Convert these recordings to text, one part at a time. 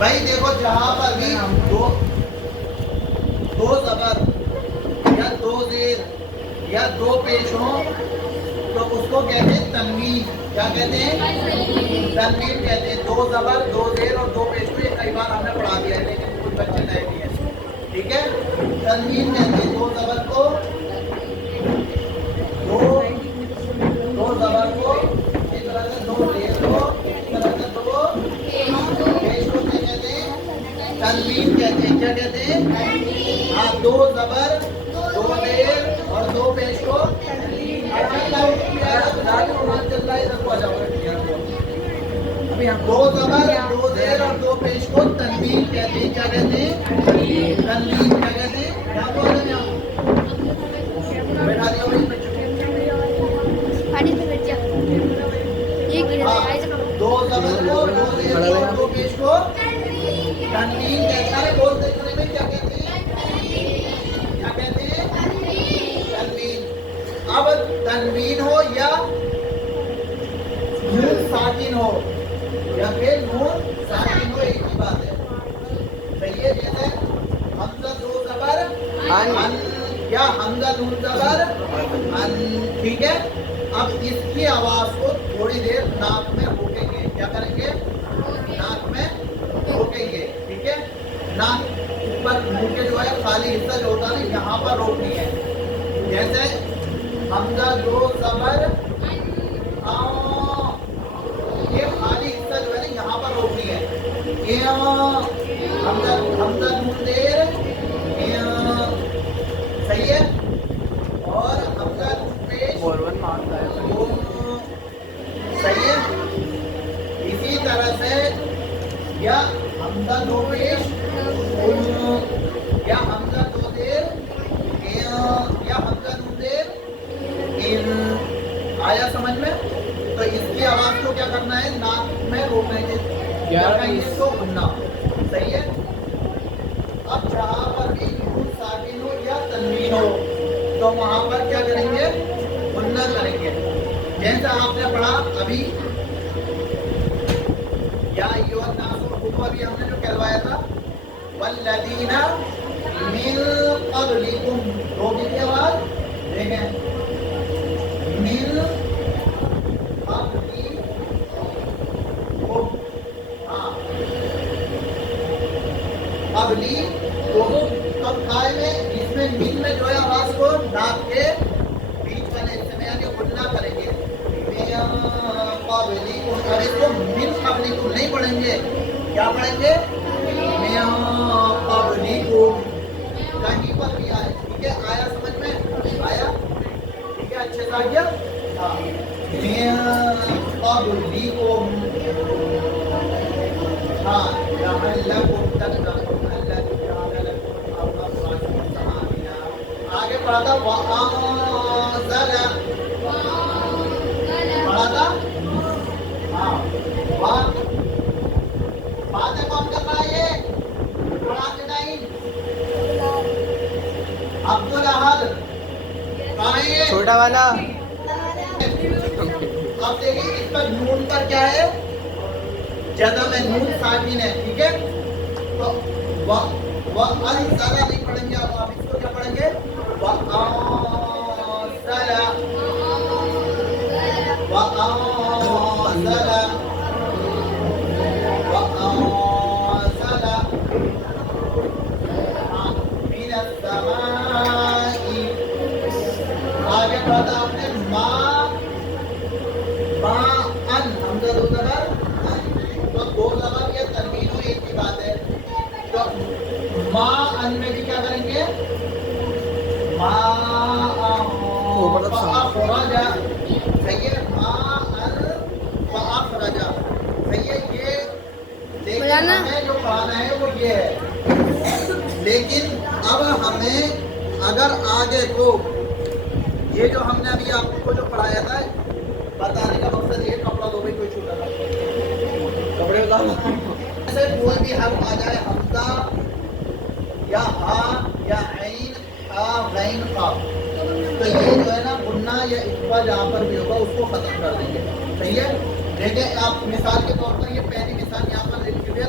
بھائی دیکھو جہاں پر بھی دو زبر یا دو زیر یا دو پیش ہوں تو اس کو کہتے ہیں تنوین. کیا کہتے ہیں؟ تنوین کہتے ہیں. دو زبر دو زیر اور دو پیش کو یہ کئی بار ہم نے پڑھا دیا ہے لیکن کچھ بچے نئے بھی ہیں. ٹھیک ہے, تنوین کہتے ہیں دو زبر کو, دو زبر کو, اس طرح سے دو زیر کو, اس طرح سے دو پیش کو کیا کہتے ہیں؟ تنوین کہتے ہیں. کیا کہتے ہیں؟ ہاں, دو زبر دو زیر اور دو پیش کو دو زبر دو زیر اور دو پیش کو تنوین کہتے ہیں. کیا کہتے ہیں؟ تنوین. کیا کہتے ہیں؟ کیا بول رہے ہیں آپ؟ بیٹھا دیا بھائی بچوں کو. دو زبر کو دو زیر کو اور دو پیش کو تنوین کہتے ہیں. بولتے کھڑے میں کیا کہتے ہیں؟ کیا کہتے ہیں؟ تنوین. اب تنوین ہو یا نون ساکن ہو یا پھر نون ساکن ہو, ایک ہی بات ہے. صحیح ہے. جیسے حمزہ دو زبر ان یا حمزہ نون زبر ان. ٹھیک ہے, اب اس کی آواز کو تھوڑی دیر ناک میں روکیں گے. کیا کریں گے؟ ناک میں روکیں گے. ٹھیک ہے, ناک اوپر منہ کے جو ہے خالی حصہ جو ہوتا ہے یہاں پر روکنی ہے. جیسے حمزہ دو زبر یہ خالی حصہ جو ہے نا یہاں پر روکنی ہے. حمزہ نون زیر صحیح ہے, اور حمزہ نون پیش صحیح ہے. اسی طرح سے یا حمزہ دو پیش یا حمزہ دو زیر یا حمزہ نون زیر. آیا سمجھ میں؟ تو اس کی آواز کو کیا کرنا ہے؟ ناک میں روکنا ہے. اس کو بننا. صحیح ہے. اب جہاں پر بھی نون ساکن ہو یا تنوین ہو تو وہاں پر کیا کریں گے؟ بننا کریں گے. جیسا آپ نے پڑھا ابھی یا ایھا الناس, حکم ابھی ہم نے جو کہلوایا تھا والذین من قبلکم. روکیں کی آواز دیکھیں, من قبلکم. ہاں, قبلی تو قائم ہے. اس میں من میں جو ہے آواز کو ناک کے بیچ والے حصے میں یعنی غنہ کریں گے. قبلکم, اور اس کو من قبلکم نہیں پڑھیں گے. کیا پڑھیں گے؟ من قبلکم. کہیں پر بھی آئے. ٹھیک ہے, آیا سمجھ میں؟ آیا؟ ٹھیک ہے, اچھے سے آ گیا. ہاں, من قبلکم. ہاں, لعلکم تتقون الذی جعل لکم الارض فراشا آمنا. آگے پڑھا تھا وانزل. پڑھا تھا. ہاں, باتیں کون کر رہا ہے؟ یہ پڑھاتے نہیں. عبد الاحد کہاں ہے یہ؟ چھوٹا والا. اب دیکھیں اس پر نون پر کیا ہے؟ جزم ہے, نون ساکن ہے. ٹھیک ہے, تو وانزل نہیں پڑھیں گے. اب اس کو کیا پڑھیں گے؟ وانزل. وانزل وانزل من السماء. آگے پڑھا تھا آپ نے ماء ان. حمزہ دو زبر تو دو زبر یا تنوین ہو, ایک کی بات ہے. تو ماء ان میں بھی کیا کریں گے؟ ماء فأخرج. صحیح ہے, ماء فأخرج. صحیح ہے. یہ لیکن ہمیں جو پڑھانا ہے وہ یہ ہے. لیکن اب ہمیں اگر آگے کو یہ جو ہم نے ابھی آپ کو جو پڑھایا تھا بتانے کا مقصد یہ, کپڑا دو بھائی, کوئی چھوٹا تھا کپڑے بتاؤ. ایسے کوئی بھی حرف آ جائے, حمزہ یا ہا یا عین ہا غین قاف, تو یہ جو ہے نا غنہ یا اخفا جہاں پر بھی ہوگا اس کو ختم کر دیں گے. صحیح ہے. دیکھیں آپ مثال کے طور پر یہ پہلی مثال یہاں پر لکھی ہوئی ہے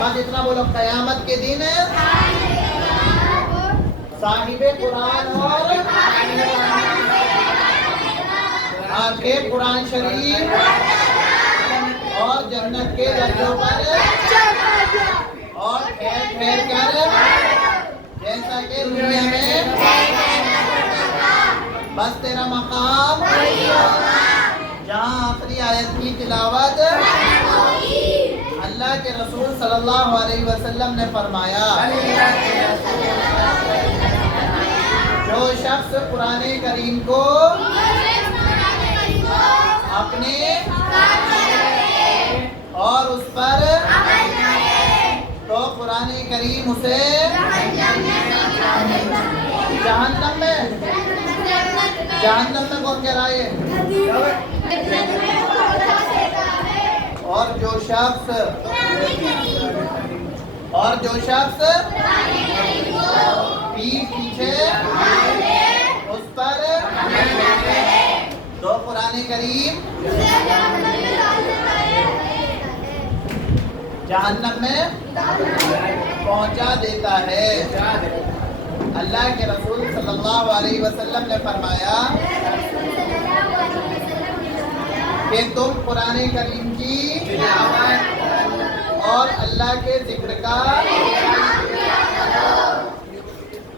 بس اتنا بولو، قیامت کے دن صاحب قرآن اور کے قرآن شریف اور جنت کے درجوں پر اور ٹھہر ٹھہر کر جیسا کہ دنیا میں بس تیرا مقام جہاں آخری آیت کی تلاوت اللہ کے رسول صلی اللہ علیہ وسلم نے فرمایا، جو شخص قرآن کریم کو اپنے اور اس پر تو قرآن کریم اسے جہنم میں کون کہہ رہا ہے؟ اور جو شخص پیچھے اس پر تو قرآن کریم جہنم میں پہنچا دیتا ہے۔ اللہ کے رسول صلی اللہ علیہ وسلم نے فرمایا کہ تم قرآن کریم کی تلاوت اور اللہ کے ذکر کا،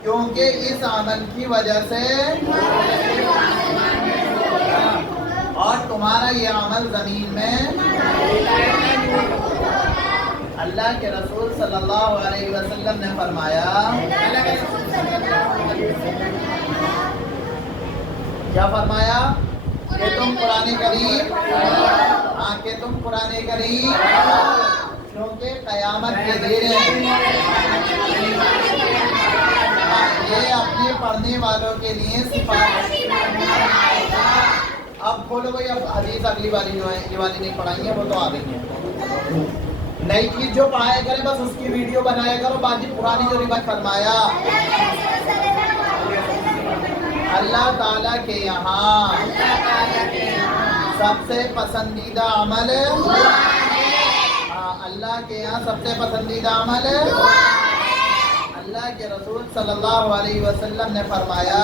کیونکہ اس عمل کی وجہ سے اور تمہارا یہ عمل زمین میں اللہ کے رسول صلی اللہ علیہ وسلم نے فرمایا، کیا فرمایا؟ کہ تم قرآن کریم کیونکہ قیامت کے دن یہ اپنے پڑھنے والوں کے لیے سفارش۔ اب کھولو بھائی، اب حدیث اگلی والی جو ہے یہ والی نہیں پڑھائیں گے، وہ تو آ گئی ہے۔ نئی چیز جو پڑھایا کرے بس اس کی ویڈیو بنایا کرو، باقی پرانی جو روایت فرمایا اللہ تعالیٰ کے یہاں سب سے پسندیدہ عمل، اللہ کے یہاں سب سے پسندیدہ عمل، اللہ کے رسول صلی اللہ علیہ وسلم نے فرمایا